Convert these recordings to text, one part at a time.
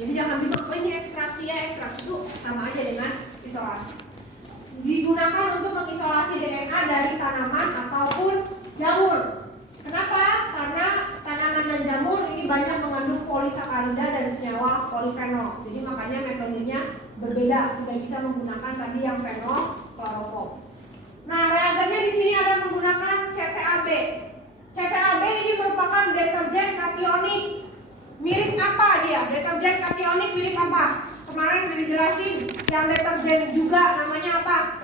Jadi jangan bilang, oh ini ekstraksi ya, ekstraksi itu sama aja dengan isolasi. Digunakan untuk mengisolasi DNA dari tanaman ataupun jamur. Kenapa? Karena tanaman dan jamur ini banyak mengandung polisakarida dan senyawa polifenol. Jadi makanya metodenya berbeda, tidak bisa menggunakan tadi yang fenol, kloroform. Nah, reagennya di sini ada menggunakan CTAB. CTAB ini merupakan deterjen kationik. Mirip apa dia? Deterjen kationik mirip apa? Kemarin sudah dijelasin. Yang deterjen juga namanya apa?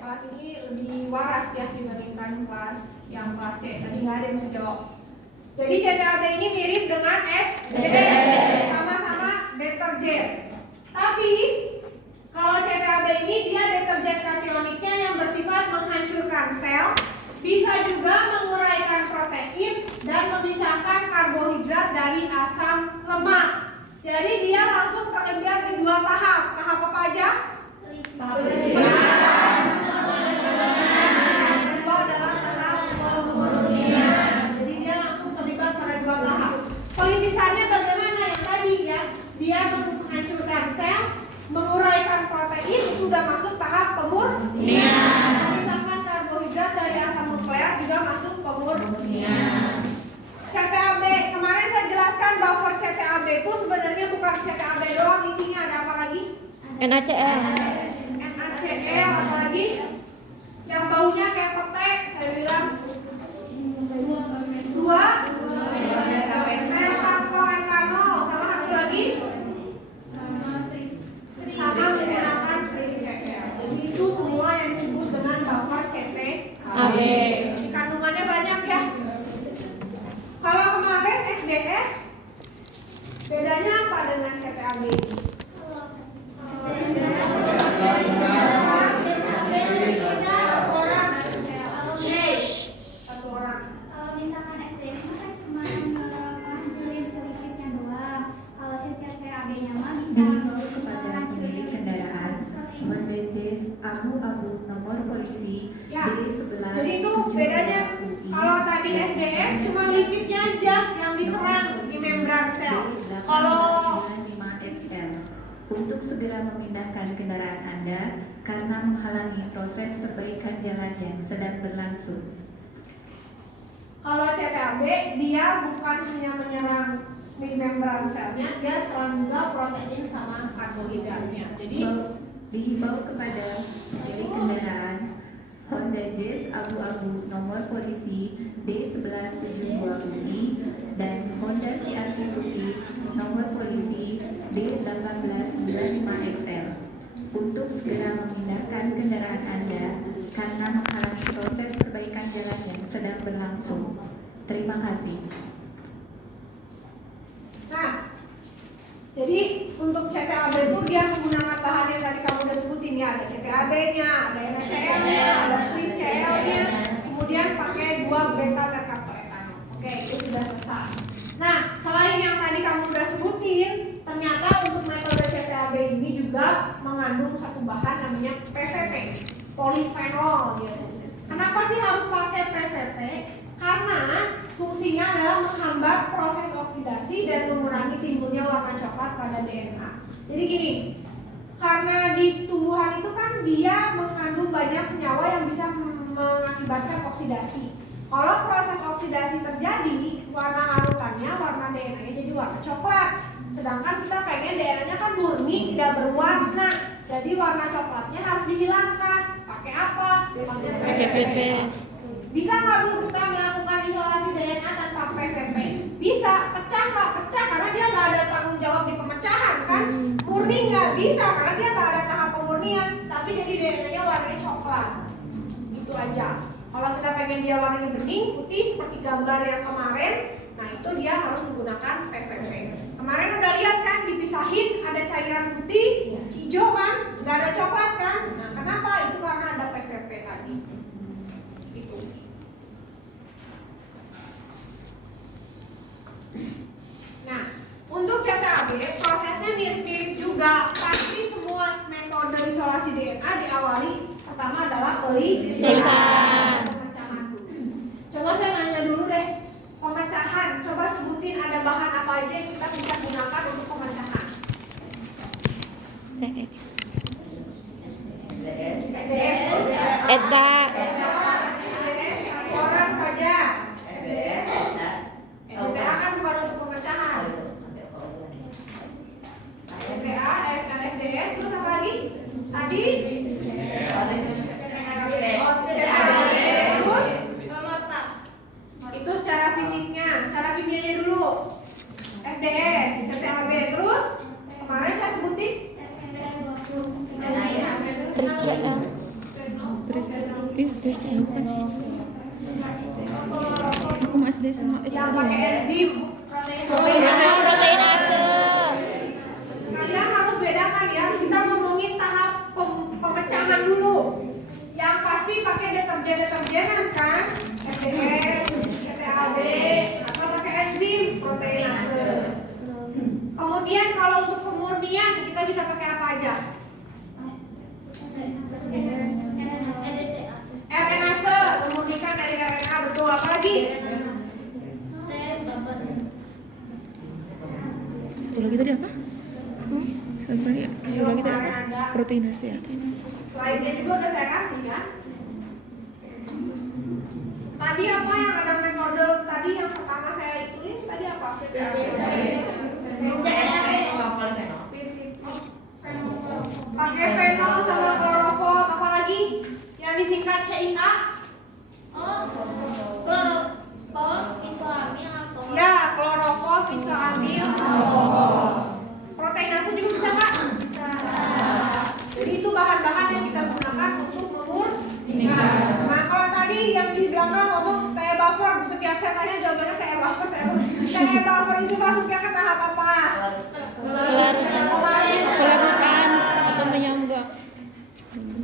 Kelas ini lebih waras ya dibandingkan kelas C. Tadi nggak ada yang bisa jawab. Jadi CTAB ini mirip dengan SDS, sama-sama deterjen. Tapi kalau CTAB ini dia deterjen kationiknya yang bersifat menghancurkan sel, bisa juga menguraikan protein dan memisahkan karbohidrat dari asam lemak. Jadi dia langsung terlibat di dua tahap. Tahap apa aja? Tahap pemeriksaan. Kedua adalah tahap pemurnian. Jadi dia langsung terlibat pada dua tahap. Polisisannya bagaimana yang tadi ya? Dia menghancurkan sel, menguraikan protein, sudah masuk tahap pemurnian. Memisahkan karbohidrat dari asam nukleat juga masuk pemurnian. CTAB, kemarin saya jelaskan buffer CTAB itu sebenarnya bukan CTAB doang, isinya ada apa lagi? NaCl. NaCl, apa lagi? Yang baunya kayak pete, saya bilang dua metanoetanol, sama satu lagi sama menggunakan TrisCl. Jadi itu semua yang disebut dengan buffer CTAB. Kandungannya banyak ya. Kalau kemarin SDS, bedanya apa dengan CTAB? Satu orang. Kalau misalkan SDS kan cuma ngehancurin sedikitnya doang. Kalau CTAB-nya mah bisa Dihimbau kepada pemilik kendaraan Honda Jazz abu-abu nomor polisi Ya, D11. jadi itu bedanya. Kalau tadi SDS cuma lipidnya aja yang diserang di membran sel. Kalau XL untuk segera memindahkan kendaraan Anda karena menghalangi proses perbaikan jalan yang sedang berlangsung. Kalau CTAB dia bukan hanya menyerang di membran selnya, dia serang juga protein sama karbohidratnya. Jadi dihimbau kepada pemilik kendaraan Honda Jazz abu-abu nomor polisi D1172UI dan Honda CR-V putih nomor polisi D1895XL untuk segera memindahkan kendaraan Anda karena menghalangi proses perbaikan jalan yang sedang berlangsung. Terima kasih. nah, jadi untuk CTAB itu dia menggunakan bahan yang tadi kamu udah sebutin ya, ada CTAB-nya, ada NaCl-nya, ada TrisCl-nya, kemudian pakai 2 beta merkaptoetanol. Oke, itu sudah selesai. Nah, selain yang tadi kamu udah sebutin, ternyata untuk metode CTAB ini juga mengandung satu bahan namanya PVP, polifenol gitu. Kenapa sih harus pakai PVP? Karena fungsinya adalah menghambat proses oksidasi dan mengurangi timbulnya warna coklat pada DNA. Jadi gini, karena di tumbuhan itu kan dia mengandung banyak senyawa yang bisa mengakibatkan oksidasi. Kalau proses oksidasi terjadi, warna larutannya, warna DNA-nya jadi warna coklat. Sedangkan kita pengen DNA-nya kan murni, tidak berwarna. Jadi warna coklatnya harus dihilangkan. Pakai apa? Pakai PVP. Bisa nggak Bu kita melakukan isolasi DNA tanpa PVP? Bisa. Pecah nggak? Pecah karena dia nggak ada tanggung jawab di pemecahan kan? Murni nggak bisa karena dia nggak ada tahap pemurnian. Tapi jadi DNA-nya warnanya coklat. Itu aja. Kalau kita pengen dia warnanya bening, putih seperti gambar yang kemarin, nah itu dia harus menggunakan PVP. Kemarin udah lihat kan dipisahin ada cairan putih, hijau kan, nggak ada coklat kan? Nah kenapa? Itu karena ada PVP tadi. Itu. Nah, untuk CTAB prosesnya mirip-mirip juga. Pasti semua metode isolasi DNA diawali pertama adalah Pemecahan. Pemecahan dulu. Coba saya nanya dulu deh, pemecahan. Coba sebutin ada bahan apa aja yang kita bisa gunakan untuk pemecahan? Eta. Orang saja. SDA kan bukan untuk pemecahan. SDA, SDS, terus apa lagi? Tadi? Terus? Itu secara fisiknya, secara kimianya dulu. SDS, CTAB, terus? Kemarin saya sebutin? Terus CL. Terus CL bukan sih? Aku masih SD sama Yang pakai enzim. Proteinase. Kalian harus bedakan ya, kita ngomongin tahap pemecahan dulu. Yang pasti pakai deterjenan kan? SDS, CTAB, atau pakai enzim proteinase. Kemudian kalau untuk pemurnian kita bisa pakai apa aja? RNase, memurnikan dari RNA, betul. Apa lagi? Satu lagi tadi apa? Satu lagi tadi apa? Proteinase ya. Lainnya juga udah saya kasih kan? Tadi apa yang ada metode tadi yang pertama saya ituin tadi apa? Pakai fenol sama klorofol, apa lagi? Yang disingkat CIA? Ya, klorofol, isoamil, alkohol. Proteinase juga bisa nggak? Bisa. Jadi itu bahan-bahan yang kita gunakan untuk memurnikan. Nah, kalau tadi yang di belakang ngomong TE buffer, setiap saya tanya jawabannya TE buffer, TE buffer itu masuknya ke tahap apa? Pelarutan atau menyangga.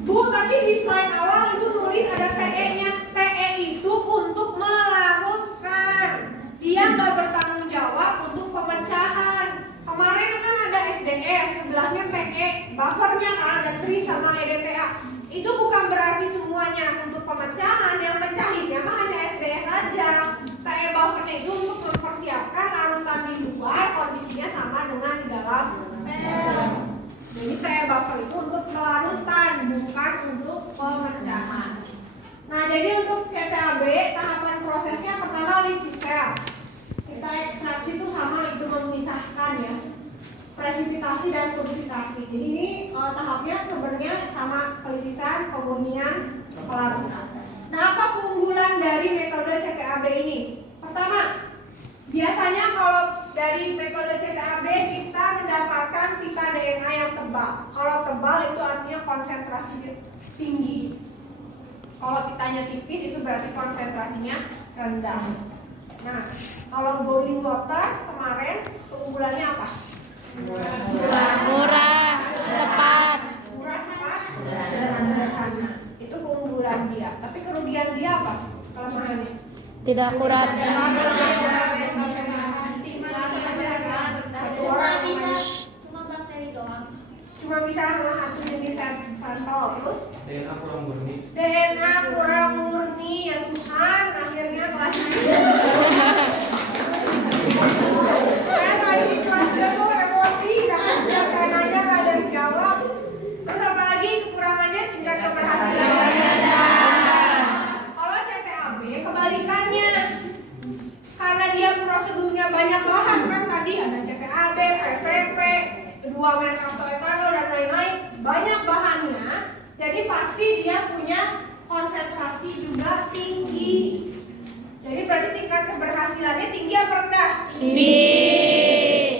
Bu, tapi di slide awal itu tulis ada TE-nya. TE itu untuk melarutkan. Dia nggak bertanggung jawab untuk pemecahan. Kemarin kan ada SDS, sebelahnya TE, buffernya kan ada TRIS sama EDTA. Itu bukan berarti semuanya untuk pemecahan, yang pecahinnya mah hanya SDS aja. TE buffernya itu untuk mempersiapkan larutan di luar kondisinya sama dengan di dalam sel. Jadi TE buffer itu untuk pelarutan, bukan untuk pemecahan. Nah, jadi untuk CTAB tahapan prosesnya pertama lysis sel. Kita ekstraksi itu sama, itu memisahkan ya. Presipitasi dan purifikasi. Jadi ini tahapnya sebenarnya sama pelisisan, pemurnian, pelarutan. Nah, apa keunggulan dari metode CTAB ini? Pertama, biasanya kalau dari metode CTAB kita mendapatkan pita DNA yang tebal. Kalau tebal itu artinya konsentrasi tinggi. Kalau pitanya tipis itu berarti konsentrasinya rendah. Nah, kalau boiling water kemarin keunggulannya apa? Murah, cepat. Murah, cepat, sederhana. Itu keunggulan dia. Tapi kerugian dia apa? Kelemahannya? Tidak akurat. Cuma bakteri doang. Cuma bisa salah satu jenis sampel. Terus DNA kurang murni. DNA kurang murni, ya Tuhan, akhirnya kelas saya tadi di kelas tuh emosi karena setiap saya nanya nggak ada yang jawab. Terus apa lagi kekurangannya? Tingkat keberhasilan. Kalau CTAB kebalikannya, karena dia prosedurnya banyak bahan kan, tadi ada CTAB, PVP, kedua metraktoetanol dan lain-lain, banyak bahannya. Jadi pasti dia punya konsentrasi juga tinggi. Jadi berarti tingkat keberhasilannya tinggi apa rendah? Tinggi.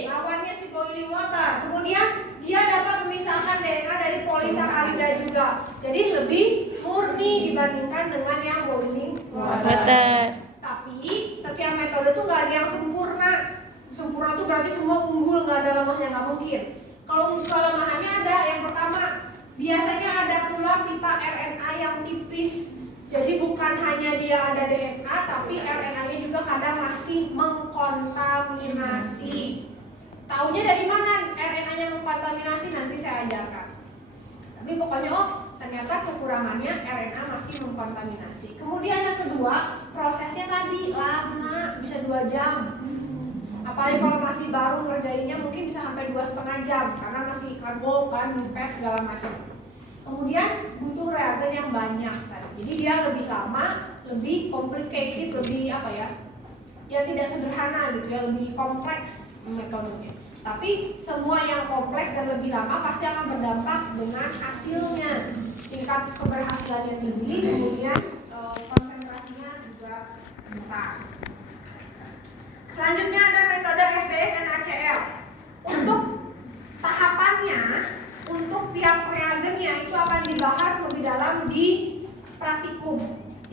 Lawannya si boiling water. Kemudian dia dapat memisahkan DNA dari polisakarida juga. Jadi lebih murni dibandingkan dengan yang boiling water. Water. Tapi setiap metode tuh nggak ada yang sempurna. Sempurna tuh berarti semua unggul, nggak ada lemahnya, nggak mungkin. Kalau kelemahannya ada, yang pertama biasanya ada pula pita RNA yang tipis. Jadi bukan hanya dia ada DNA, tapi RNA-nya juga kadang masih mengkontaminasi. Taunya dari mana RNA-nya mengkontaminasi? Nanti saya ajarkan. Tapi pokoknya ternyata kekurangannya RNA masih mengkontaminasi. Kemudian yang kedua, prosesnya tadi lama, bisa 2 jam. Apalagi kalau masih baru ngerjainnya mungkin bisa sampai 2,5 jam karena masih karbo kan, nyepet segala macam. Kemudian butuh reagen yang banyak tadi. Jadi dia lebih lama, lebih complicated, lebih apa ya? Ya tidak sederhana gitu ya, lebih kompleks metodenya. Tapi semua yang kompleks dan lebih lama pasti akan berdampak dengan hasilnya. Tingkat keberhasilannya tinggi, kemudian konsentrasinya juga besar. Selanjutnya ada metode SDS NaCl. Untuk tahapannya, untuk tiap reagennya itu akan dibahas lebih dalam di praktikum.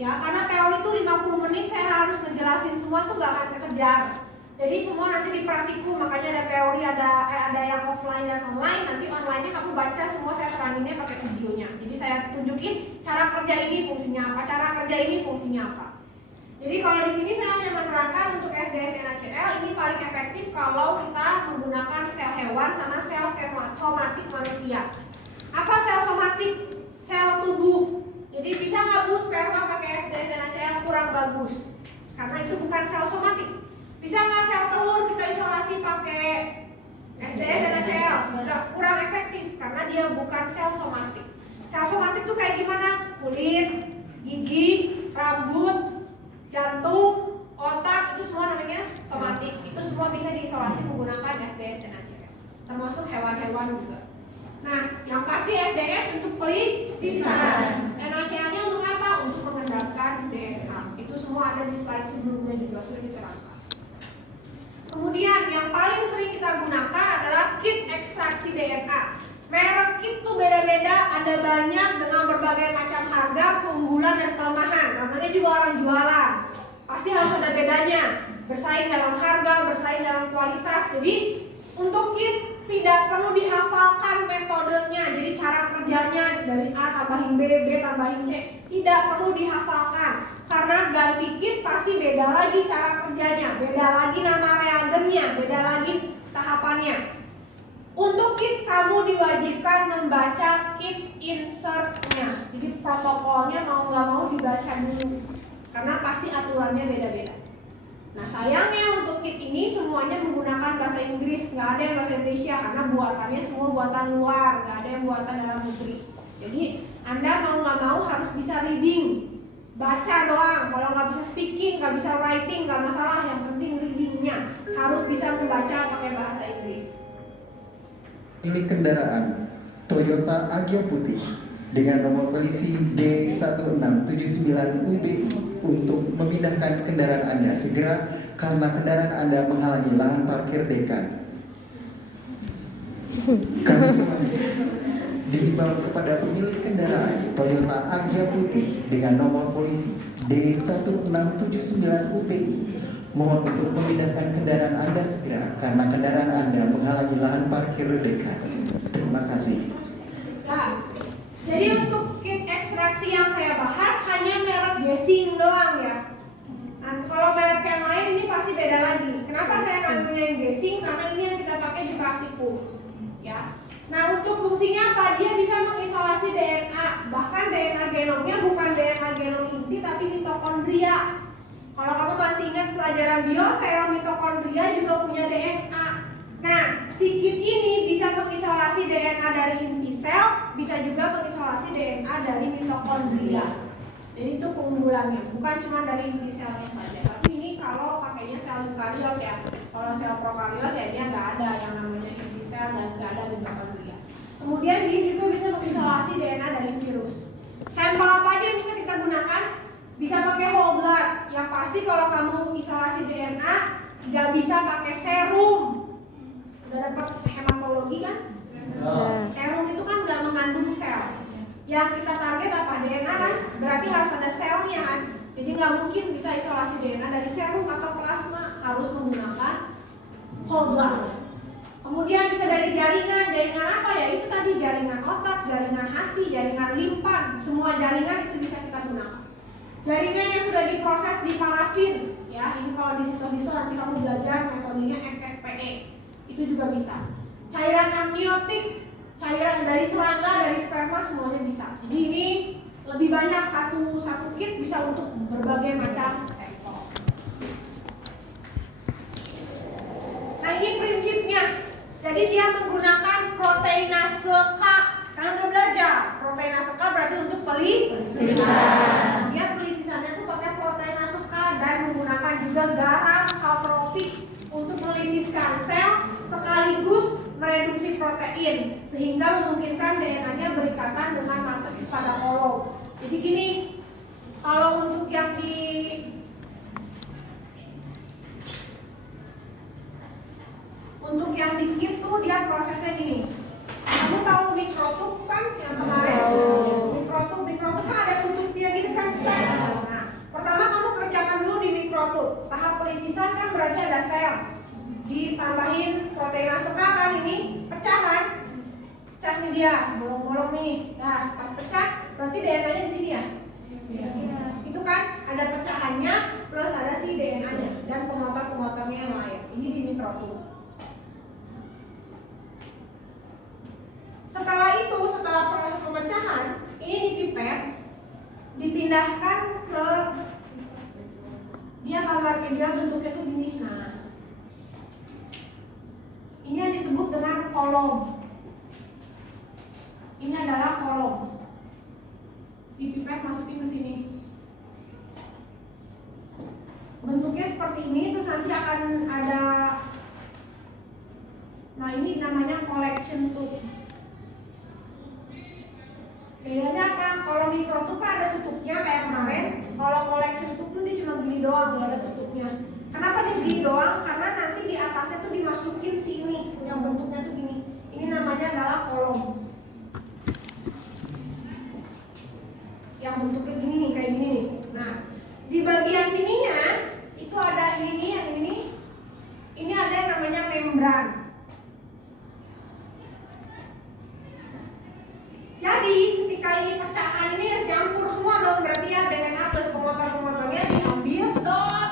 Ya, karena teori itu 50 menit saya harus ngejelasin semua tuh gak akan kekejar. Jadi semua nanti di praktikum, makanya ada teori, ada yang offline dan online. Nanti online-nya kamu baca semua, saya teranginnya pakai videonya. Jadi saya tunjukin cara kerja ini fungsinya apa, cara kerja ini fungsinya apa. Jadi kalau di sini saya hanya menerangkan untuk SDS NaCl ini paling efektif kalau kita menggunakan sel hewan sama sel somatik manusia. Apa sel somatik? Sel tubuh. Jadi bisa nggak Bu sperma pakai SDS NaCl? Kurang bagus, karena itu bukan sel somatik. Bisa nggak sel telur kita isolasi pakai SDS NaCl? Kurang efektif karena dia bukan sel somatik. Sel somatik itu kayak gimana? Kulit, gigi, rambut, jantung, otak, itu semua namanya somatik. Itu semua bisa diisolasi menggunakan SDS NaCl. Termasuk hewan-hewan juga. Nah, yang pasti SDS untuk pelisisan. NaCl-nya untuk apa? Untuk mengendalikan DNA. Itu semua ada di slide sebelumnya juga sudah diterangkan. Kemudian yang paling sering kita gunakan adalah kit ekstraksi DNA. Merek kit itu beda-beda, ada banyak dengan berbagai macam harga, keunggulan dan kelemahan. Namanya juga orang jualan, pasti harus ada bedanya. Bersaing dalam harga, bersaing dalam kualitas. Jadi untuk kit tidak perlu dihafalkan metodenya. Jadi cara kerjanya dari A tambahin B, B tambahin C, tidak perlu dihafalkan. Karena ganti kit pasti beda lagi cara kerjanya, beda lagi nama reagennya, beda lagi tahapannya. Untuk kit kamu diwajibkan membaca kit insertnya. Jadi protokolnya mau nggak mau dibaca dulu, karena pasti aturannya beda-beda. Nah sayangnya untuk kit ini semuanya menggunakan bahasa Inggris, nggak ada yang bahasa Indonesia karena buatannya semua buatan luar, nggak ada yang buatan dalam negeri. Jadi Anda mau nggak mau harus bisa reading. Baca doang, kalau nggak bisa speaking, nggak bisa writing, nggak masalah. Yang penting readingnya harus bisa membaca pakai bahasa Inggris. Milik kendaraan Toyota Agya putih dengan nomor polisi D1679UBI untuk memindahkan kendaraan Anda segera karena kendaraan Anda menghalangi lahan parkir dekan. Kami dihimbau kepada pemilik kendaraan Toyota Agya putih dengan nomor polisi D1679UPI, mohon untuk memindahkan kendaraan Anda segera karena kendaraan Anda menghalangi lahan parkir dekat. Terima kasih. Nah, jadi untuk kit ekstraksi yang saya bahas hanya merek Gesing doang ya. Nah, kalau merek yang lain ini pasti beda lagi. Kenapa saya ngambilnya yang Gesing? Karena ini yang kita pakai di praktikum, ya. Nah, untuk fungsinya apa? Dia bisa mengisolasi DNA. Bahkan DNA genomnya bukan DNA genom inti tapi mitokondria. Kalau kamu masih ingat pelajaran bio, sel mitokondria juga punya DNA. Nah, si kit ini bisa mengisolasi DNA dari inti sel, bisa juga mengisolasi DNA dari mitokondria. Jadi itu keunggulannya, bukan cuma dari inti selnya saja. Tapi ini kalau pakainya sel eukariot ya. Kalau sel prokariot ya dia nggak ada yang namanya inti sel dan nggak ada mitokondria. Kemudian dia juga bisa mengisolasi DNA dari virus. Sampel apa aja yang bisa kita gunakan? Bisa pakai whole blood. Yang pasti kalau kamu isolasi DNA nggak bisa pakai serum. Udah dapat hematologi kan? Serum itu kan nggak mengandung sel. Yang kita target apa? DNA kan? Berarti harus ada selnya kan? Jadi nggak mungkin bisa isolasi DNA dari serum atau plasma. Harus menggunakan whole blood. Kemudian bisa dari jaringan apa ya? Itu tadi jaringan otak, jaringan hati, jaringan limpa. Semua jaringan itu bisa kita gunakan. Jaringan yang sudah diproses di parafin, ya ini kalau di sito-sito nanti kamu belajar metodenya FFPE, itu juga bisa. Cairan amniotik, cairan dari serangga, dari sperma semuanya bisa. Jadi ini lebih banyak satu kit bisa untuk berbagai macam sektor. ini prinsipnya. Jadi dia menggunakan proteinase K. Kalian udah belajar proteinase K berarti untuk pelisisan. Dia pelisisannya tuh pakai proteinase K dan menggunakan juga garam saprofik untuk melisiskan sel sekaligus mereduksi protein sehingga memungkinkan DNA-nya berikatan dengan matris pada kolom. Jadi gini, kalau untuk yang di kit tuh dia prosesnya gini. Kamu tahu mikrotub kan yang kemarin? Mikrotub kan ada tutupnya gitu kan? Nah, pertama kamu kerjakan dulu di mikrotub. Tahap pelisisan kan berarti ada sel. Ditambahin proteinase K kan ini, pecah kan? Pecah nih dia, bolong-bolong nih. Nah, pas pecah berarti DNA-nya di sini ya? Itu kan ada pecahannya plus ada si DNA-nya dan pemotor-pemotornya yang lain. Ini di mikrotub. Setelah itu, setelah proses pemecahan, ini dipipet, dipindahkan ke dia gambarnya dia bentuknya tuh gini. Nah, ini yang disebut dengan kolom. Ini adalah kolom. Dipipet masukin ke sini. Bentuknya seperti ini, terus nanti akan ada. Nah, ini namanya collection tube. Bedanya apa? Kalau mikrotub kan ada tutupnya kayak kemarin. Kalau collection tube tuh dia cuma gini doang, gak ada tutupnya. Kenapa dia gini doang? Karena nanti di atasnya tuh dimasukin sini, yang bentuknya tuh gini. Ini namanya adalah kolom. Yang bentuknya gini nih, kayak gini nih. Nah, di bagian sininya itu ada ini, yang ini. Ini ada yang namanya membran. Jadi ketika ini pecahan ini campur semua dong, berarti ya DNA plus pemotor-pemotornya diambil, sedot,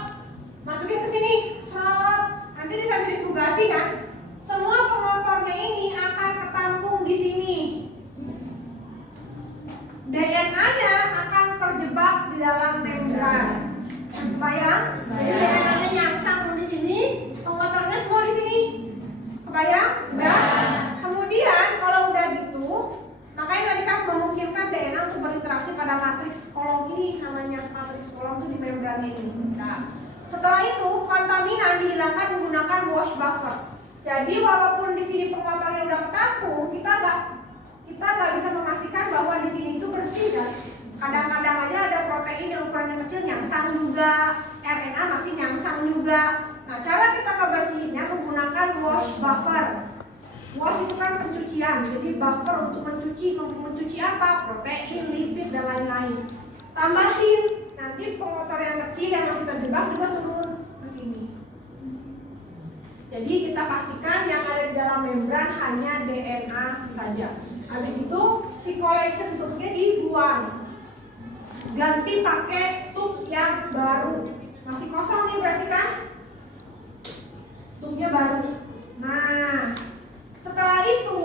masukin ke sini, serot, nanti disentrifugasi kan, semua pemotornya ini akan ketampung di sini. DNA-nya akan terjebak di dalam membran. Kebayang? DNA-nya nyangsang di sini, pemotornya semua di sini. Kebayang? Ya. Kemudian kalau udah gitu, makanya tadi kan memungkinkan DNA untuk berinteraksi pada matriks kolom ini, namanya matriks kolom itu di membrannya ini. Nah, setelah itu kontaminan dihilangkan menggunakan wash buffer. Jadi walaupun di sini pemotornya udah ketampung, kita nggak bisa memastikan bahwa di sini itu bersih kan. Kadang-kadang aja ada protein yang ukurannya kecil nyangsang juga, RNA masih nyangsang juga. Nah, cara kita ngebersihinnya menggunakan wash buffer. Wash itu kan pencucian, jadi buffer untuk mencuci apa? Protein, lipid, dan lain-lain. Tambahin, nanti pemotor yang kecil yang masih terjebak juga turun ke sini. Jadi kita pastikan yang ada di dalam membran hanya DNA saja. Habis itu si collection tube-nya dibuang, ganti pakai tube yang baru. Masih kosong nih berarti kan? Tube-nya baru. Nah, setelah itu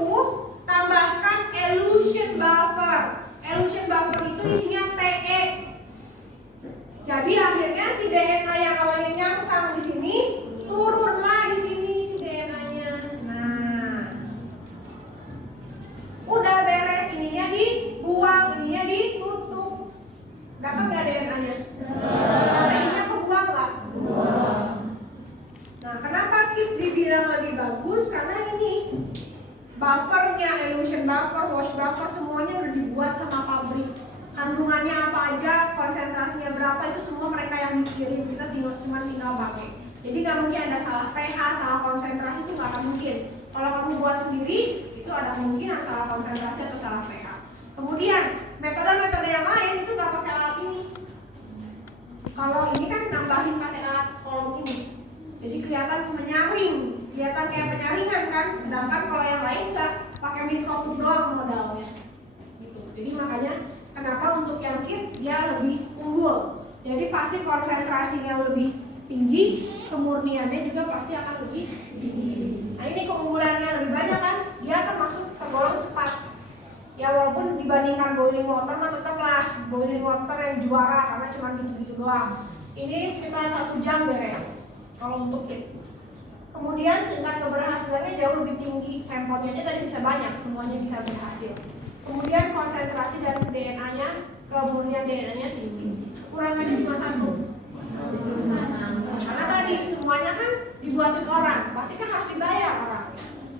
tambahkan elution buffer. Elution buffer itu isinya TE. Jadi akhirnya si DNA yang awalnya nyangsang di sini turunlah di sini si DNA-nya. Nah, udah beres, ininya dibuang, ininya ditutup. Dapat nggak DNA-nya? Proteinnya kebuang nggak? Nah, kenapa kit dibilang lebih bagus? Karena ini buffernya, elution buffer, wash buffer semuanya udah dibuat sama pabrik. Kandungannya apa aja, konsentrasinya berapa itu semua mereka yang dikirim. Kita cuma tinggal pakai. Jadi nggak mungkin ada salah pH, salah konsentrasi itu nggak akan mungkin. Kalau kamu buat sendiri itu ada kemungkinan salah konsentrasi atau salah pH. Kemudian metode-metode yang lain itu nggak pakai alat ini. Kalau ini kan nambahin pakai alat kolom ini. Jadi kelihatan menyaring, kelihatan kayak penyaringan kan. Sedangkan kalau yang lain nggak, pakai mikrotub doang modalnya. Gitu. Jadi makanya kenapa untuk yang kit dia lebih unggul. Jadi pasti konsentrasinya lebih tinggi, kemurniannya juga pasti akan lebih tinggi. Nah ini keunggulannya lebih banyak kan, dia akan masuk tergolong cepat. Ya walaupun dibandingkan boiling water mah tetaplah boiling water yang juara karena cuma gitu-gitu doang. Ini sekitar 1 jam beres kalau untuk kit. Kemudian Kemudian tingkat keberhasilannya jauh lebih tinggi, sampelnya aja tadi bisa banyak, semuanya bisa berhasil. Kemudian konsentrasi dari DNA-nya, kemurnian DNA-nya tinggi. Kekurangannya cuma satu. Karena tadi semuanya kan dibuatin orang, pasti kan harus dibayar orang.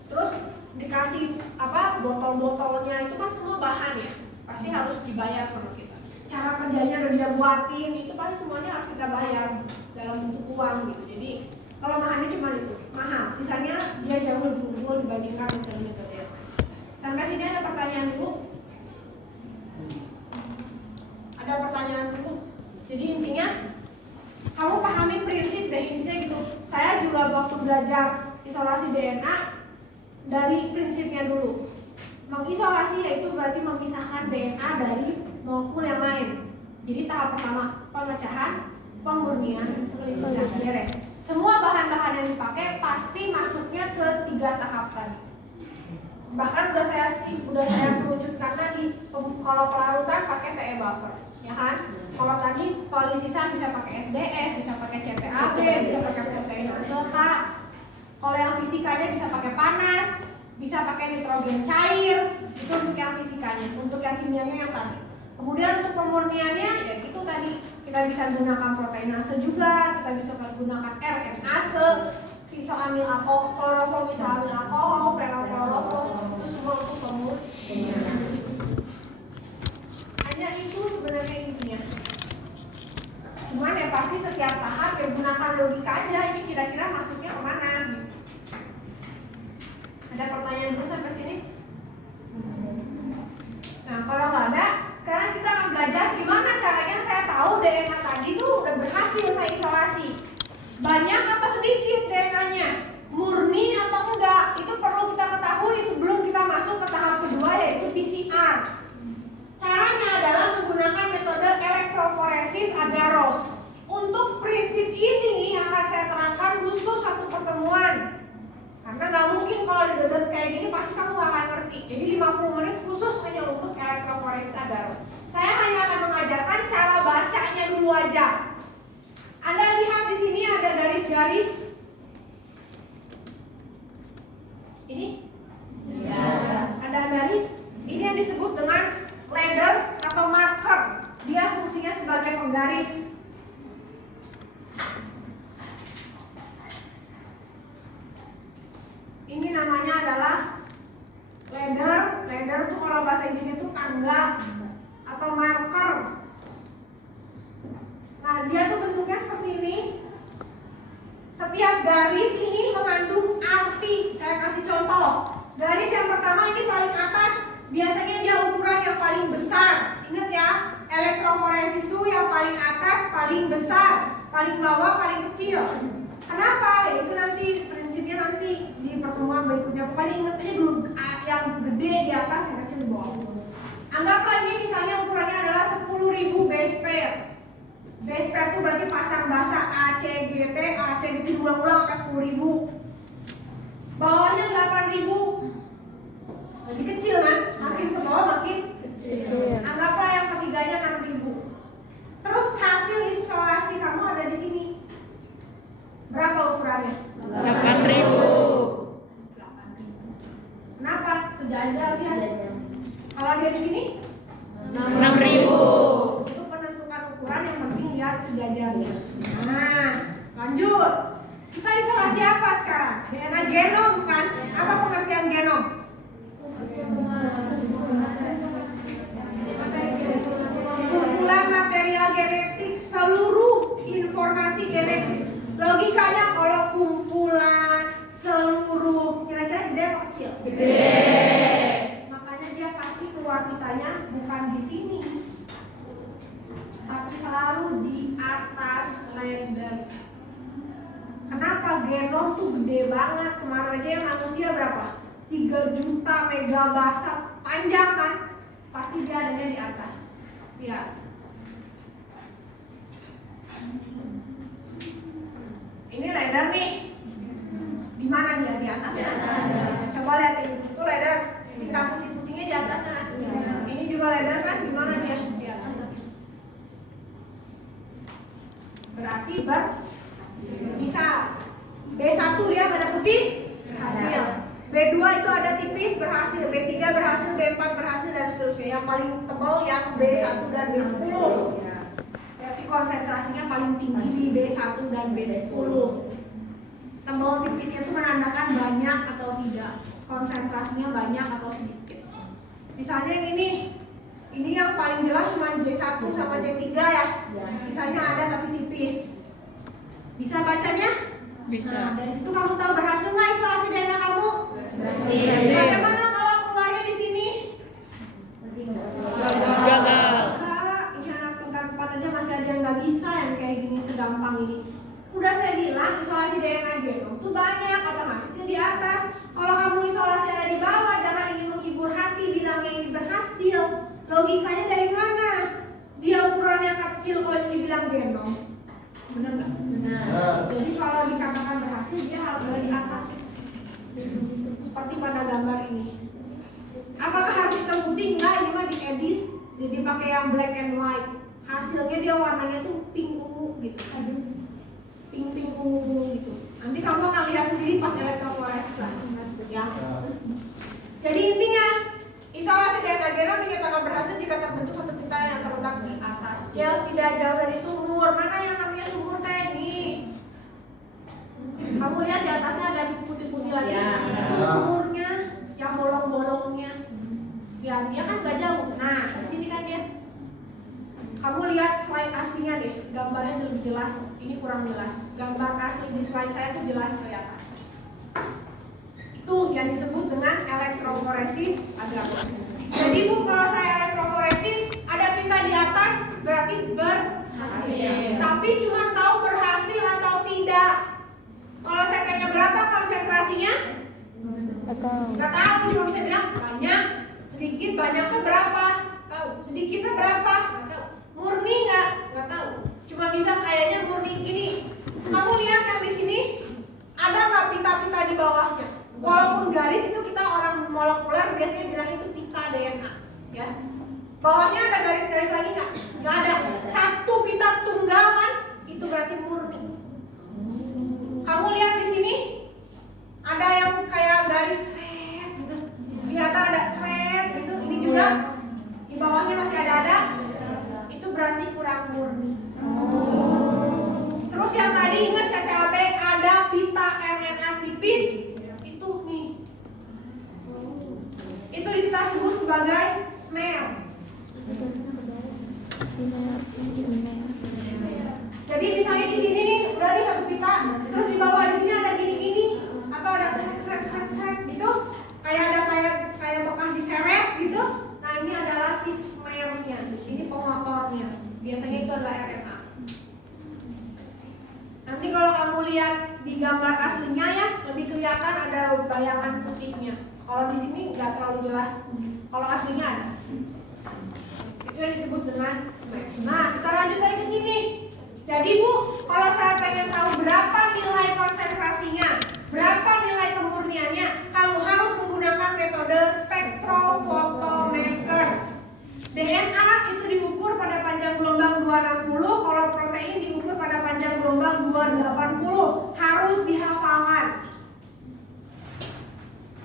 Terus dikasih botol-botolnya itu kan semua bahan ya, pasti harus dibayar sama kita. Cara kerjanya udah dia buatin, itu pasti semuanya harus kita bayar dalam bentuk uang gitu. Jadi kalau bahannya cuma itu mahal, sisanya dia jauh lebih unggul dibandingkan meter-meter ya. Sampai sini ada pertanyaan dulu? Ada pertanyaan dulu? Jadi intinya kamu pahami prinsip deh, intinya gitu. Saya juga waktu belajar isolasi DNA dari prinsipnya dulu. Mengisolasi yaitu berarti memisahkan DNA dari molekul yang lain. Jadi tahap pertama pemecahan, pemurnian, penyusunan, beres. Semua bahan-bahan yang dipakai pasti masuknya ke 3 tahap tadi. Bahkan udah saya kerucutkan tadi. Kalau pelarutan pakai TE buffer, ya kan? Kalau tadi polisisan bisa pakai SDS, bisa pakai CTAB, bisa pakai protein asetat. Kalau yang fisikanya bisa pakai panas, bisa pakai nitrogen cair, itu untuk yang fisikanya. Untuk yang kimianya yang tadi. Kemudian untuk pemurniannya, ya itu tadi kita bisa gunakan proteinase juga, kita bisa gunakan RNase, isoamil alkohol, klorofom, isoamil alkohol, fenolklorofom, itu semua untuk pemurnian. Hanya itu sebenarnya intinya. Cuman ya pasti setiap tahap ya gunakan logika aja, ini kira-kira masuknya kemana gitu. Ada pertanyaan dulu sampai sini? Nah kalau nggak ada, sekarang kita akan belajar gimana caranya saya tahu DNA tadi tuh udah berhasil saya isolasi. Banyak atau sedikit DNA-nya, murni atau enggak, itu perlu kita ketahui sebelum kita masuk ke tahap kedua yaitu PCR. Caranya adalah menggunakan metode elektroforesis agarose. Untuk prinsip ini akan saya terangkan khusus satu pertemuan. Karena nggak mungkin kalau didodet kayak gini pasti kamu gak akan ngerti. Jadi 50 menit khusus hanya untuk elektroforesis agarose. Saya hanya akan mengajarkan cara bacanya dulu aja. Anda lihat di sini ada garis-garis. Ini? Ya. Ada garis. Ini yang disebut dengan ladder atau marker. Dia fungsinya sebagai penggaris. Ini namanya adalah ladder. Ladder itu kalau bahasa Inggrisnya itu tangga atau marker. Nah, dia tuh bentuknya seperti ini. Setiap garis ini mengandung arti. Saya kasih contoh. Garis yang pertama ini paling atas, biasanya dia ukuran yang paling besar. Ingat ya, elektroforesis itu yang paling atas paling besar, paling bawah paling kecil. Kenapa? Ya itu nanti prinsipnya nanti di pertemuan berikutnya. Pokoknya ingat aja dulu yang gede di atas, yang kecil di bawah. Anggaplah ini misalnya ukurannya adalah 10.000 base pair. Base pair itu berarti pasang basa ACGT, ACGT ulang-ulang ke 10.000. Bawahnya 8.000. Lebih kecil kan? Makin ke bawah makin kecil. Anggaplah yang ketiganya 6.000. Terus hasil isolasi kamu ada di sini. Berapa ukurannya? 8.000. Kenapa? Sejajar dia. Kalau dia di sini? 6.000. Itu penentukan ukuran, yang penting lihat sejajarnya. Nah, lanjut. Kita isolasi apa sekarang? DNA genom kan? Apa pengertian genom? Kumpulan material genetik, seluruh informasi genetik. Logikanya kalau kumpulan seluruh, kira-kira gede apa kecil? Gede. Makanya dia pasti keluar pitanya bukan di sini, tapi selalu di atas ladder. Kenapa genom tuh gede banget? Kemarin aja yang manusia berapa? 3 juta megabase panjang kan? Pasti dia adanya di atas. Lihat. Ini ladder nih. Di mana dia? Di atas ya? Coba lihat ini. Itu ladder. Hitam putih-putihnya di atas kan? Ini juga ladder kan? Di mana dia? Di atas. Berarti bisa B1 dia ada putih. B2 itu ada tipis berhasil, B3 berhasil, B4 berhasil, dan seterusnya. Yang paling tebal yang B1 dan B10. Berarti konsentrasinya paling tinggi di B1 dan B10. Tebal tipisnya itu menandakan banyak atau tidak, konsentrasinya banyak atau sedikit. Misalnya yang ini yang paling jelas cuma J1 sama J3 ya. Sisanya ada tapi tipis. Bisa bacanya? Bisa. Nah, dari situ kamu tahu berhasil nggak isolasi DNA kamu? Berhasil. Bagaimana kalau keluarnya di sini? Gagal. Enggak, ini anak tingkat 4 aja masih ada yang nggak bisa yang kayak gini segampang ini. Udah saya bilang isolasi DNA genom tuh banyak, otomatisnya di atas. Kalau kamu isolasi ada di bawah, jangan ingin menghibur hati bilangnya ini berhasil. Logikanya dari mana? Dia ukurannya kecil kalau dibilang genom. Benar nggak? Benar. Jadi kalau dikatakan berhasil dia harus ada di atas. Seperti pada gambar ini. Apakah harus hitam putih? Enggak, ini mah diedit. Jadi pakai yang black and white. Hasilnya dia warnanya tuh pink ungu gitu. Pink ungu gitu. Nanti kamu akan lihat sendiri pas elektroforesis lah. Ya. Jadi intinya isolasi DNA genom dikatakan berhasil jika terbentuk satu pita yang terletak di atas gel tidak jauh dari sumur. Mana yang namanya sumur kayak ini? Kamu lihat di atasnya ada putih-putih lagi. Itu sumurnya, yang bolong-bolongnya. Ya, dia kan nggak jauh. Nah, di sini kan dia. Kamu lihat slide aslinya deh, gambarnya lebih jelas. Ini kurang jelas. Gambar asli di slide saya itu jelas kelihatan. Itu yang disebut dengan elektroforesis agama. Jadi Bu, kalau saya elektroforesis ada tinta di atas berarti berhasil. Tapi cuma tahu berhasil atau tidak. Kalau saya tanya berapa konsentrasinya? Nggak tahu, cuma bisa bilang banyak, sedikit, banyaknya berapa? Tahu. Sedikitnya berapa? Nggak tahu. Murni nggak tahu. Cuma bisa kayaknya murni gini. Kamu lihat yang di sini ada nggak pita-pita di bawahnya? Walaupun garis itu kita orang molekuler biasanya bilang itu pita DNA, ya. Bawahnya ada garis-garis lagi nggak? Nggak ada. Satu pita tunggal kan? Itu berarti murni. Kamu lihat di sini ada yang kayak garis thread gitu. Kelihatan ada thread gitu. Ini juga di bawahnya masih ada. Itu berarti kurang murni. Terus yang tadi ingat CTAB ada pita RNA tipis. Itu kita sebut sebagai smear. Jadi misalnya di sini nih udah nih satu pita, terus di bawah di sini ada gini-gini atau ada seret gitu, kayak bekas diseret gitu. Nah ini adalah si smearnya, ini pemotornya. Biasanya itu adalah RNA. Nanti kalau kamu lihat di gambar aslinya ya lebih kelihatan ada bayangan putihnya. Kalau di sini nggak terlalu jelas. Kalau aslinya ada. Itu yang disebut dengan smear. Nah, kita lanjut lagi ke sini. Jadi Bu, kalau saya pengen tahu berapa nilai konsentrasinya, berapa nilai kemurniannya, kamu harus menggunakan metode spektrofotometer. DNA itu diukur pada panjang gelombang 260, kalau protein diukur pada panjang gelombang 280. Harus dihafalkan.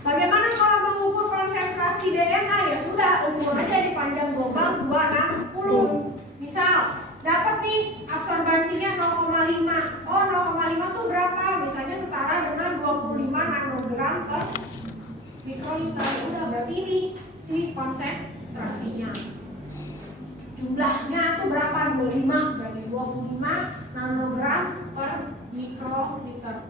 Bagaimana kalau mengukur konsentrasi DNA? Ya sudah, ukur aja di panjang gelombang 260. Misal, dapat nih absorbansinya 0,5. Oh, 0,5 tuh berapa? Misalnya setara dengan 25 nanogram per mikroliter. Udah, berarti ini si konsentrasinya. Jumlahnya tuh berapa? 25, berarti 25 nanogram per mikroliter.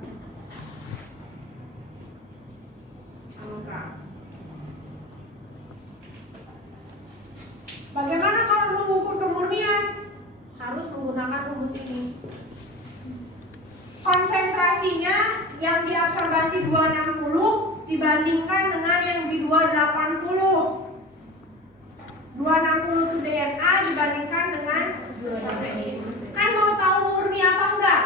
Bagaimana kalau mengukur kemurnian? Harus menggunakan rumus ini. Konsentrasinya yang diabsorbansi 260 dibandingkan dengan yang di 280. 260 itu DNA dibandingkan dengan protein. Kan mau tahu murni apa enggak?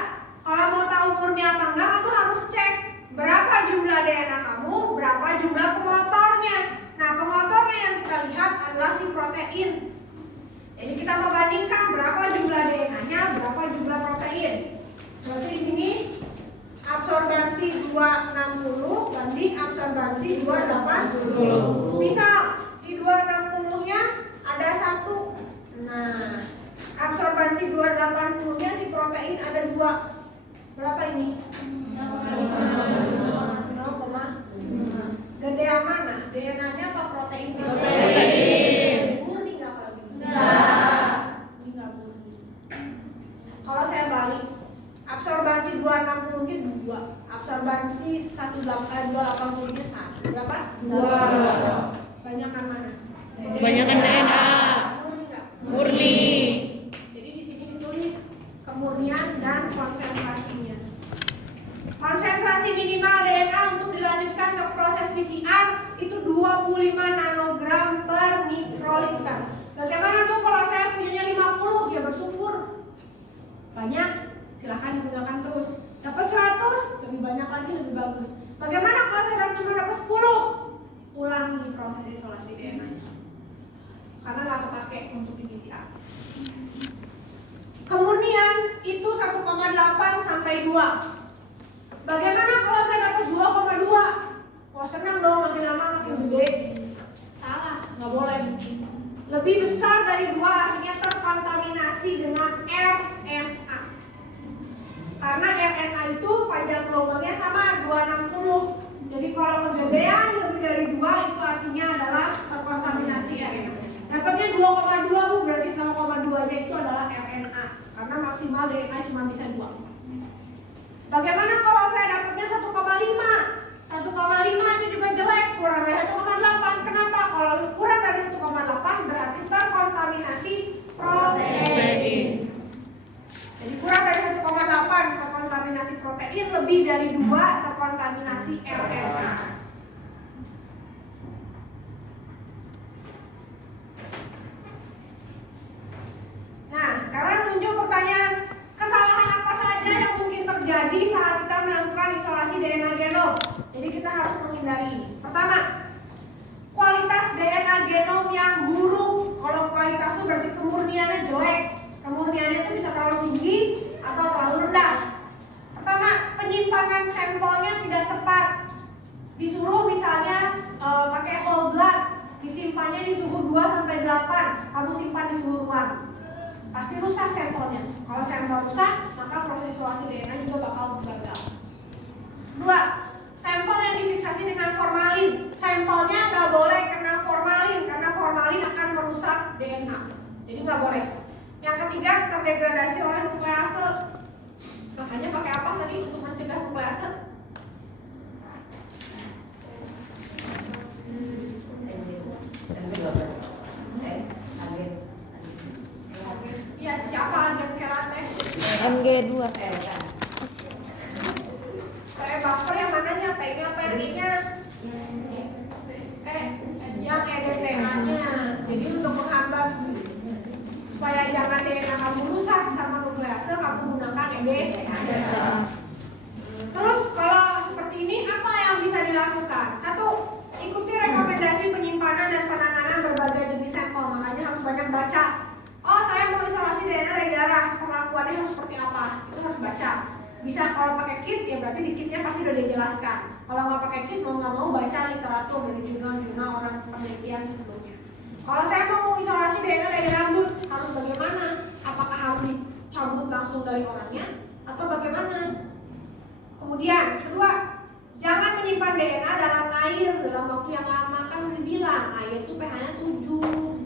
Kalau mau tahu murni apa enggak, kamu harus cek berapa jumlah DNA kamu, berapa jumlah pemotornya. Nah, pemotornya yang kita lihat adalah si protein. Jadi kita membandingkan berapa jumlah DNA-nya, berapa jumlah protein. Berarti di sini absorbansi 260 banding absorbansi absorbansi 280. Misal di 260-nya ada 1. Nah, absorbansi 280-nya si protein ada 2. Berapa ini? 0,5. Gedean mana? DNA-nya apa proteinnya? Protein. Murni nggak kalau gini? Enggak. Ini nggak murni. Kalau saya balik, absorbansi 260-nya 2, absorbansi 280-nya 1. Berapa? 2. Banyakan mana? Kebanyakan DNA. Murni nggak? Murni. Jadi di sini ditulis kemurnian dan konsentrasinya. Konsentrasi minimal DNA untuk dilanjutkan ke proses PCR itu 25 nanogram per mikroliter. Bagaimana Bu kalau saya punyanya 50? Ya bersyukur. Banyak, silahkan digunakan terus. Dapat 100, lebih banyak lagi lebih bagus. Bagaimana kalau saya cuma dapat 10? Ulangi proses isolasi DNA-nya. Karena nggak kepake untuk di PCR. Kemurnian itu 1,8 sampai 2. Bagaimana kalau saya dapat 2,2? Wah senang dong, makin lama makin gede. Salah, nggak boleh. Lebih besar dari 2 artinya terkontaminasi dengan RNA. Karena RNA itu panjang gelombangnya sama 260. Jadi kalau kegedean lebih dari 2 itu artinya adalah terkontaminasi RNA. Dapatnya 2,2 Bu, berarti 0,2-nya itu adalah RNA. Karena maksimal DNA cuma bisa 2. Bagaimana kalau saya dapatnya 1,5? 1,5 itu juga jelek, kurang dari 1,8. Kenapa? Kalau kurang dari 1,8 berarti terkontaminasi protein. Jadi kurang dari 1,8 terkontaminasi protein, lebih dari 2 terkontaminasi RNA. Nah, sekarang muncul pertanyaan, kesalahan apa saja yang mungkin terjadi saat kita melakukan isolasi DNA genom? Jadi kita harus menghindari ini. Pertama, kualitas DNA genom yang buruk. Kalau kualitas itu berarti kemurniannya jelek. Kemurniannya itu bisa terlalu tinggi atau terlalu rendah. Pertama, penyimpanan sampelnya tidak tepat. Disuruh misalnya pakai whole blood, disimpannya di suhu 2-8. Kamu simpan di suhu ruang, pasti rusak sampelnya. Kalau sampel rusak, maka proses isolasi DNA juga bakal gagal. 2. Sampel yang difiksasi dengan formalin. Sampelnya nggak boleh kena formalin, karena formalin akan merusak DNA. Jadi nggak boleh. Yang ketiga, terdegradasi oleh nuklease. Makanya pakai apa tadi untuk mencegah nuklease? Ya, siapa agen kerates? MG2. Saya baper yang mananya, P-nya apa yang I-nya? Yang EDTA-nya. Jadi untuk menghambat supaya jangan DNA kamu rusak sama nuklease, kamu gunakan EDTA. Terus kalau seperti ini, apa yang bisa dilakukan? 1. Ikuti rekomendasi penyimpanan dan penanganan berbagai jenis sampel. Makanya harus banyak baca. Oh, saya mau isolasi DNA dari darah, perlakuannya harus seperti apa? Itu harus baca. Bisa kalau pakai kit, ya berarti di kitnya pasti udah dijelaskan. Kalau nggak pakai kit, mau nggak mau baca literatur dari jurnal-jurnal orang penelitian sebelumnya. Kalau saya mau isolasi DNA dari rambut, harus bagaimana? Apakah harus dicabut langsung dari orangnya? Atau bagaimana? Kemudian, kedua, jangan menyimpan DNA dalam air dalam waktu yang lama. Kan dibilang, air itu pH-nya 7.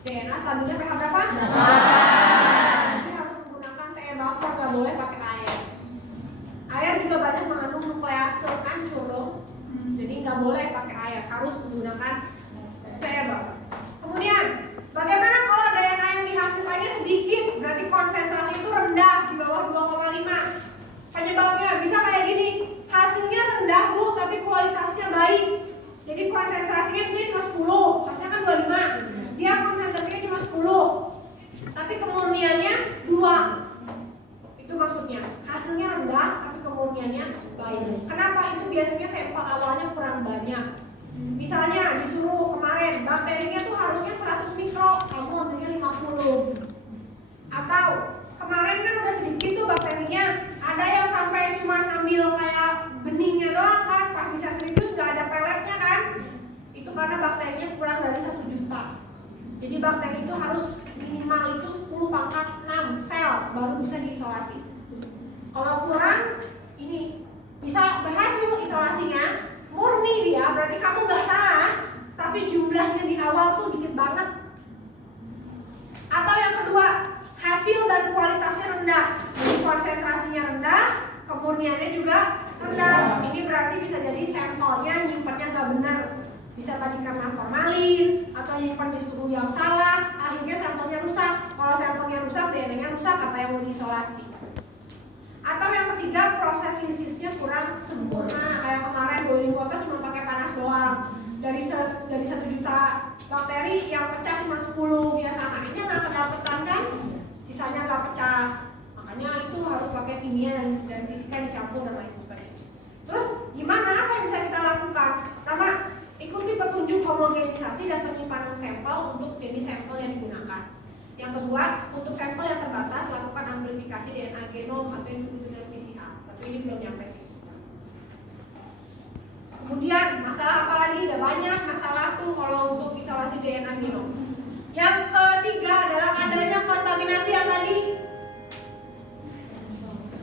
DNA stabilnya pH berapa? 8. Jadi harus menggunakan TE buffer, nggak boleh pakai air. Air juga banyak mengandung nuklease, hancur dong. Jadi nggak boleh pakai air, harus menggunakan TE buffer. Kemudian, bagaimana kalau DNA yang dihasilkannya sedikit, berarti konsentrasi itu rendah di bawah 2,5. Penyebabnya bisa kayak gini, hasilnya rendah Bu, tapi kualitasnya baik. Jadi konsentrasinya di sini cuma 10, harusnya kan 25. Dia konsentrasinya cuma 10, tapi kemurniannya 2. Itu maksudnya, hasilnya rendah tapi kemurniannya baik. Kenapa? Itu biasanya sampel awalnya kurang banyak. Misalnya disuruh kemarin bakterinya tuh harusnya 100 mikro, kamu ambilnya 50. Atau kemarin kan udah sedikit tuh bakterinya, ada yang sampai cuma ambil kayak beningnya doang kan, pas bisa kritis nggak ada pelet karena bakterinya kurang dari 1 juta. Jadi bakteri itu harus minimal itu 10 pangkat 6 sel baru bisa diisolasi. Kalau kurang, ini bisa berhasil isolasinya, murni dia, berarti kamu nggak salah, tapi jumlahnya di awal tuh dikit banget. Atau yang kedua, hasil dan kualitasnya rendah, jadi konsentrasinya rendah, kemurniannya juga rendah. Ini berarti bisa jadi sampelnya nyimpannya nggak benar, bisa tadi karena formalin atau nyimpan di suhu yang salah, akhirnya sampelnya rusak. Kalau sampelnya rusak, DNA-nya rusak, apa yang mau diisolasi? Atau yang ketiga, proses lisisnya kurang sempurna. Kayak kemarin boiling water cuma pakai panas doang. Dari 1 juta bakteri yang pecah cuma 10 biasa, akhirnya nggak kedapetan kan? Sisanya nggak pecah. Makanya itu harus pakai kimia dan fisika dicampur dan lain sebagainya. Terus gimana? Apa yang bisa kita lakukan? Pertama, ikuti petunjuk homogenisasi dan penyimpanan sampel untuk jenis sampel yang digunakan. Yang kedua, untuk sampel yang terbatas, lakukan amplifikasi DNA genom atau yang disebut dengan PCR. Tapi ini belum nyampe sih. Kemudian, masalah apa lagi? Udah banyak masalah tuh kalau untuk isolasi DNA genom. Yang ketiga adalah adanya kontaminasi yang tadi.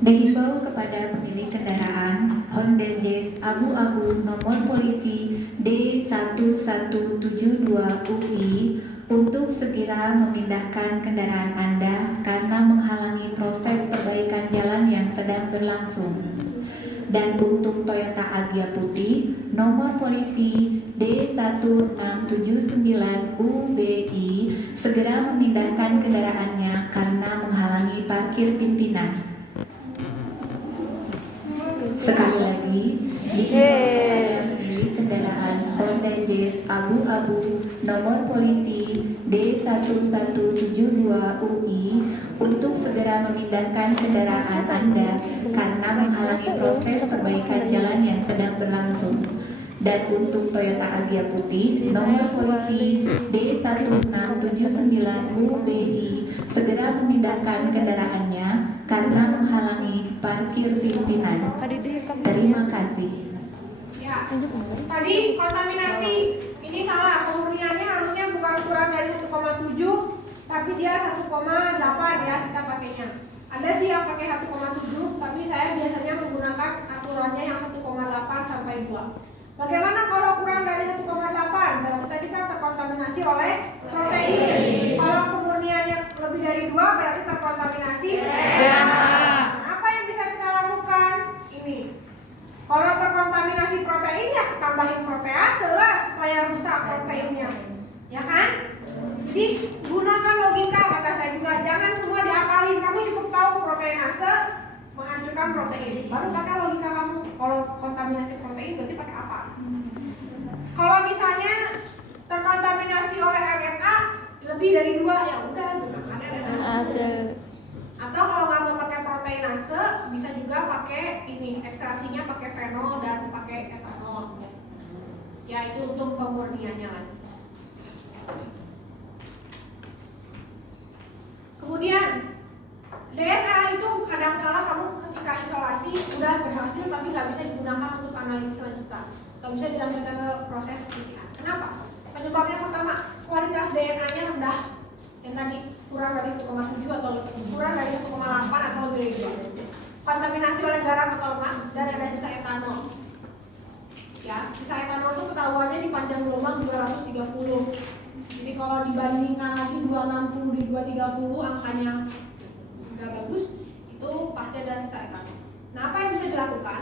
Dihimbau kepada pemilik kendaraan Honda Jazz abu-abu nomor polisi D1172UI untuk segera memindahkan kendaraan Anda karena menghalangi proses perbaikan jalan yang sedang berlangsung. Dan untuk Toyota Agya putih nomor polisi D1679UBI segera memindahkan kendaraannya karena menghalangi parkir pimpinan. Sekali lagi, dihimbau pemilik kendaraan Honda Jazz abu-abu nomor polisi D1172UI untuk segera memindahkan kendaraan Anda karena menghalangi proses perbaikan jalan yang sedang berlangsung. Dan untuk Toyota Agya putih nomor polisi D1679UBI segera memindahkan kendaraannya karena menghalangi parkir pimpinan. Terima kasih. Ya, tadi kontaminasi ini salah, kemurniannya harusnya bukan kurang dari 1,7 tapi dia 1,8 ya kita pakainya. Ada sih yang pakai 1,7 tapi saya biasanya menggunakan aturannya yang 1,8 sampai 2. Bagaimana kalau kurang dari 1,8? Berarti tadi kan terkontaminasi oleh protein. Kalau kemurniannya lebih dari 2 berarti terkontaminasi DNA. Apa yang bisa kita lakukan? Ini. Kalau terkontaminasi protein ya tambahin protease lah supaya rusak proteinnya. Ya kan? Jadi gunakan logika kata saya juga, jangan semua diakalin. Kamu cukup tahu proteinase menghancurkan protein. Baru pakai logika kamu. Kalau kontaminasi protein berarti pakai apa? Kalau misalnya terkontaminasi oleh RNA lebih dari 2 ya udah gunakan RNA. Atau kalau nggak mau pakai proteinase bisa juga pakai ini, ekstraksinya pakai fenol dan pakai etanol. Ya itu untuk pemurniannya kan. Kemudian DNA itu kadang-kala kamu ketika isolasi udah berhasil tapi nggak bisa digunakan untuk analisis lanjutan, nggak bisa dilanjutkan ke proses PCR. Kenapa? Penyebabnya pertama, kualitas DNA-nya rendah, yang tadi kurang dari 1,7 atau kurang dari 1,8 atau lebih dari 2. Kontaminasi oleh garam atau lemak dan ada sisa etanol. Ya, sisa etanol itu ketahuannya di panjang gelombang 230. Jadi kalau dibandingkan lagi 260 di 230 angkanya nggak bagus, itu pasti ada sisa etanol. Nah, apa yang bisa dilakukan?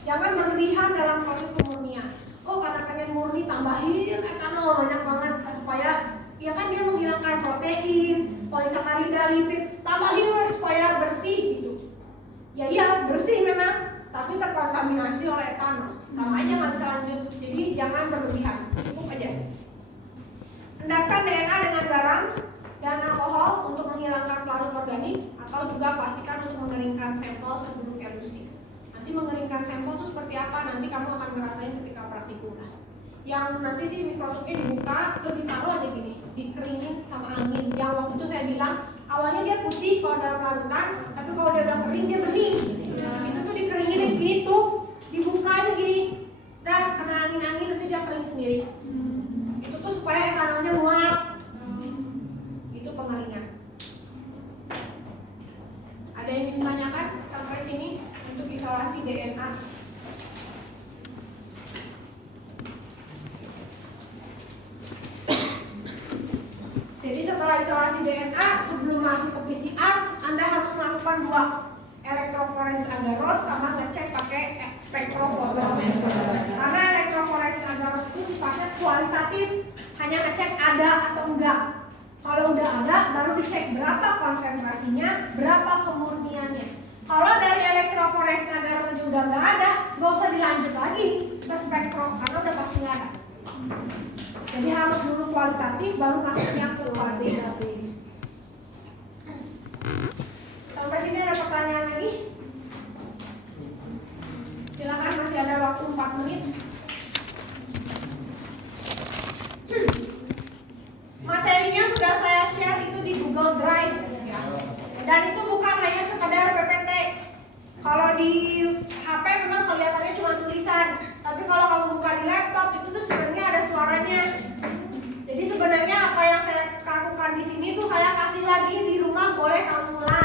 Jangan berlebihan dalam proses pemurnian. Oh, karena pengen murni tambahin etanol banyak banget supaya ya kan dia menghilangkan protein, polisakarida, lipid, tambahin supaya bersih gitu. Ya iya bersih memang, tapi terkontaminasi oleh etanol. Sama aja nggak bisa lanjut. Jadi jangan berlebihan, cukup aja. Endapkan DNA dengan garam dan alkohol untuk menghilangkan pelarut organik, atau juga pastikan untuk mengeringkan sampel sebelum elusi. Nanti mengeringkan sampel itu seperti apa? Nanti kamu akan ngerasain ketika praktikum. Yang nanti sih mikroskopnya dibuka, terus ditaruh aja gini, dikeringin sama angin. Yang waktu itu saya bilang awalnya dia putih kalau dalam larutan, tapi kalau dia udah kering dia bening. Nah, itu tuh dikeringin gini tuh, dibuka aja gini. Dah kena angin-angin nanti dia kering sendiri. Jadi setelah isolasi DNA, sebelum masuk ke PCR, Anda harus melakukan 2 elektroforesis agarose sama ngecek pakai spektrofoto. Karena elektroforesis agarose itu sifatnya kualitatif, hanya ngecek ada atau enggak. Kalau udah ada, baru dicek berapa konsentrasinya, berapa kemurniannya. Kalau dari elektroforesis agarose aja udah nggak ada, nggak usah dilanjut lagi ke spektro karena udah pasti nggak ada. Jadi harus dulu kualitatif, baru masuknya ke kuantitatif. Sampai sini ada pertanyaan lagi? Silakan, masih ada waktu 4 menit. Materinya sudah saya share itu di Google Drive ya. Dan itu bukan hanya sekedar PPT. Kalau di HP memang kelihatannya cuma tulisan, tapi kalau kamu buka di laptop itu tuh sebenarnya ada suaranya. Jadi sebenarnya apa yang saya lakukan di sini tuh saya kasih lagi di rumah, boleh kamu ulang.